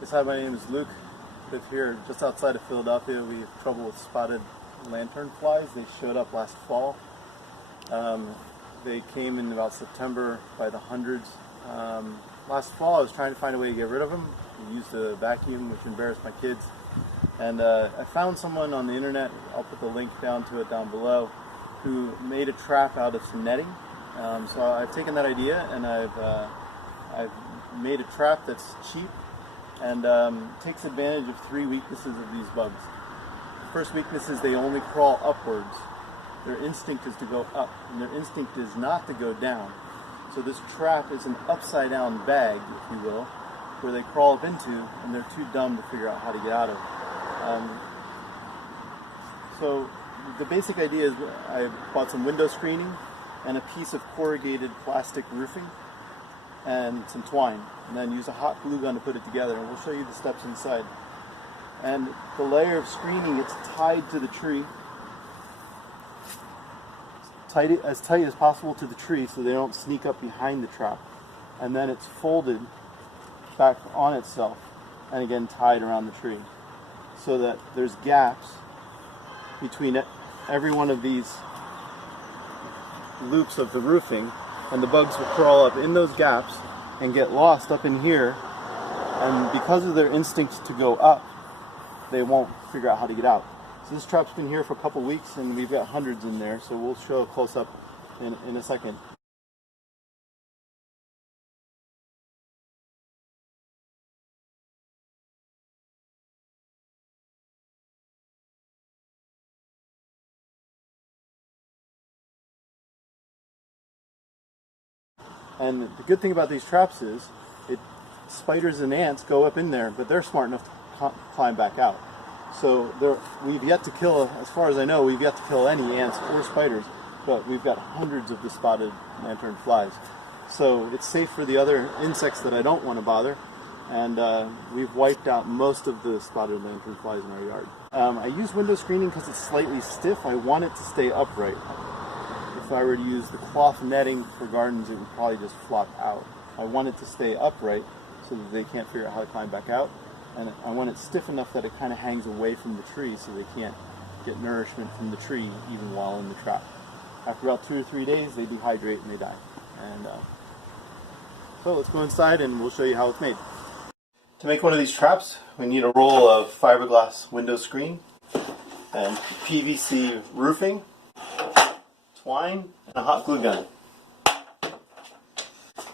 Yes, hi, my name is Luke. Live here just outside of Philadelphia. We have trouble with spotted lanternflies. They showed up last fall. They came in about September by the hundreds. Last fall I was trying to find a way to get rid of them. We used a vacuum, which embarrassed my kids. And I found someone on the internet, I'll put the link down to it down below, who made a trap out of some netting. So I've taken that idea and I've made a trap that's cheap and takes advantage of three weaknesses of these bugs. The first weakness is they only crawl upwards. Their instinct is to go up, and their instinct is not to go down. So this trap is an upside down bag, if you will, where they crawl up into, and they're too dumb to figure out how to get out of. So the basic idea is I bought some window screening and a piece of corrugated plastic roofing and some twine, and then use a hot glue gun to put it together, and we'll show you the steps inside. And the layer of screening, it's tied to the tree, as tight as possible to the tree so they don't sneak up behind the trap, and then it's folded back on itself and again tied around the tree so that there's gaps between every one of these loops of the roofing, and the bugs will crawl up in those gaps and get lost up in here, and because of their instinct to go up, they won't figure out how to get out. So this trap's been here for a couple weeks and we've got hundreds in there, so we'll show a close-up in a second. And the good thing about these traps is spiders and ants go up in there, but they're smart enough to climb back out. So we've yet to kill, as far as I know, we've yet to kill any ants or spiders, but we've got hundreds of the spotted lanternflies. So it's safe for the other insects that I don't want to bother, and we've wiped out most of the spotted lanternflies in our yard. I use window screening because it's slightly stiff. I want it to stay upright. If I were to use the cloth netting for gardens, it would probably just flop out. I want it to stay upright so that they can't figure out how to climb back out. And I want it stiff enough that it kind of hangs away from the tree so they can't get nourishment from the tree even while in the trap. After about 2 or 3 days, they dehydrate and they die. And so let's go inside and we'll show you how it's made. To make one of these traps, we need a roll of fiberglass window screen and PVC roofing, twine, and a hot glue gun.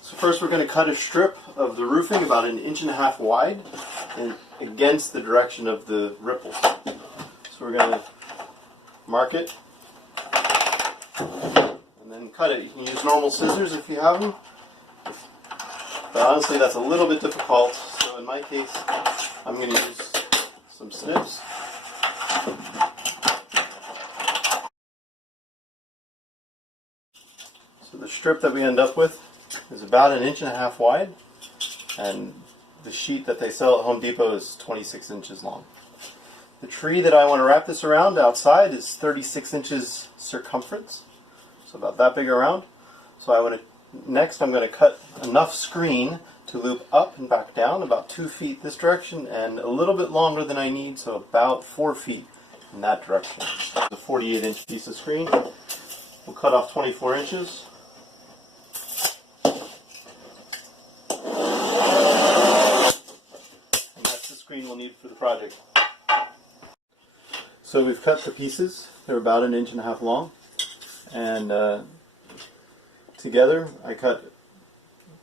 So first we're going to cut a strip of the roofing about 1.5 inches wide and against the direction of the ripple. So we're going to mark it and then cut it. You can use normal scissors if you have them, but honestly that's a little bit difficult, so in my case I'm going to use some snips. So the strip that we end up with is about 1.5 inches wide, and the sheet that they sell at Home Depot is 26 inches long. The tree that I want to wrap this around outside is 36 inches circumference, so about that big around. So next I'm going to cut enough screen to loop up and back down about 2 feet this direction and a little bit longer than I need, so about 4 feet in that direction. The 48-inch piece of screen. We'll cut off 24 inches. Screen we'll need for the project. So we've cut the pieces. They're about 1.5 inches long, and together I cut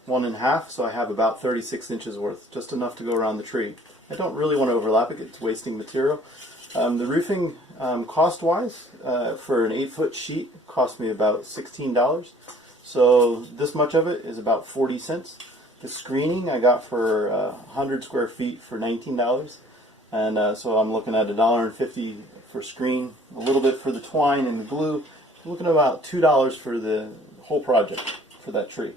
1.5, so I have about 36 inches worth, just enough to go around the tree. I don't really want to overlap it, it's wasting material. The roofing, cost-wise, for an 8-foot sheet cost me about $16. So this much of it is about 40 cents. The screening I got for 100 square feet for $19, and so I'm looking at $1.50 for screen, a little bit for the twine and the glue. I'm looking at about $2 for the whole project for that tree.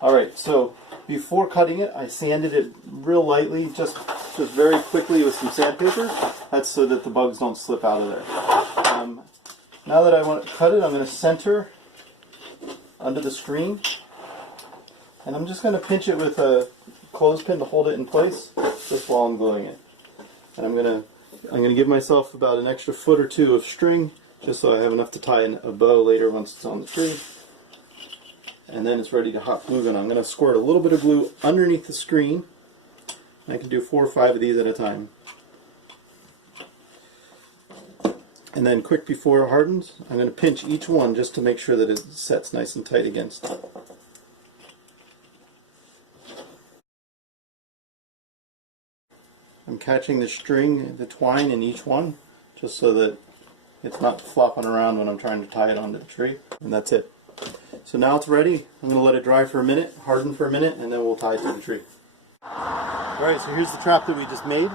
Alright, so before cutting it, I sanded it real lightly, just very quickly with some sandpaper. That's so that the bugs don't slip out of there. Now that I want to cut it, I'm going to center under the screen. And I'm just going to pinch it with a clothespin to hold it in place. just while I'm gluing it. And I'm gonna give myself about an extra foot or two of string, just so I have enough to tie in a bow later once it's on the tree. And then it's ready to hot glue gun. I'm going to squirt a little bit of glue underneath the screen. I can do 4 or 5 of these at a time. And then quick before it hardens, I'm going to pinch each one just to make sure that it sets nice and tight against. I'm catching the string, the twine in each one, just so that it's not flopping around when I'm trying to tie it onto the tree. And that's it. So now it's ready. I'm going to let it dry for a minute, harden for a minute, and then we'll tie it to the tree. Alright, so here's the trap that we just made.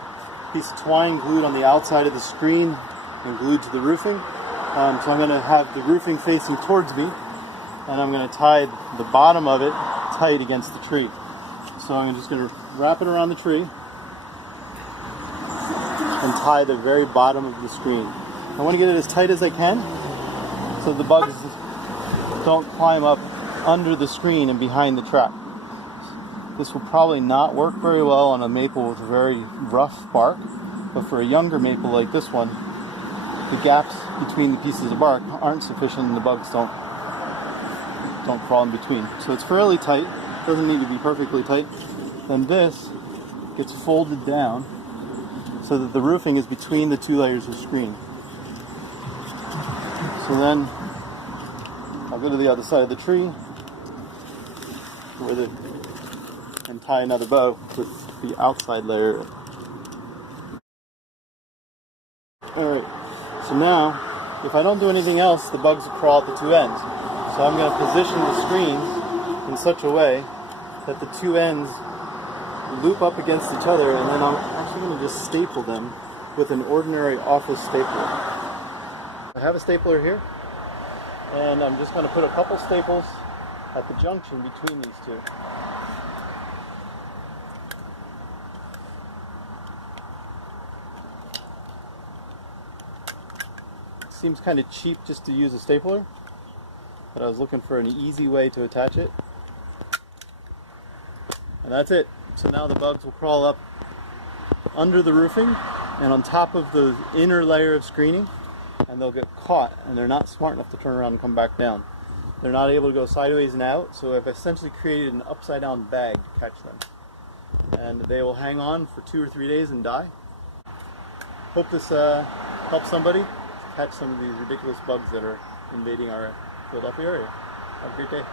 Piece of twine glued on the outside of the screen and glued to the roofing. So I'm going to have the roofing facing towards me, and I'm going to tie the bottom of it tight against the tree. So I'm just going to wrap it around the tree and tie the very bottom of the screen. I want to get it as tight as I can so the bugs don't climb up under the screen and behind the trap. This will probably not work very well on a maple with very rough bark, but for a younger maple like this one, the gaps between the pieces of bark aren't sufficient and the bugs don't crawl in between. So it's fairly tight, doesn't need to be perfectly tight. Then this gets folded down so that the roofing is between the 2 layers of screen. So then I'll go to the other side of the tree and tie another bow with the outside layer. Alright, so now if I don't do anything else, the bugs will crawl at the 2 ends. So I'm going to position the screens in such a way that the 2 ends loop up against each other, and then I'm actually going to just staple them with an ordinary office stapler. I have a stapler here, and I'm just going to put a couple staples at the junction between these two. It seems kind of cheap just to use a stapler, but I was looking for an easy way to attach it. And that's it. So now the bugs will crawl up under the roofing and on top of the inner layer of screening, and they'll get caught, and they're not smart enough to turn around and come back down. They're not able to go sideways and out, so I've essentially created an upside down bag to catch them. And they will hang on for 2 or 3 days and die. Hope this helps somebody catch some of these ridiculous bugs that are invading our Philadelphia area. Have a great day.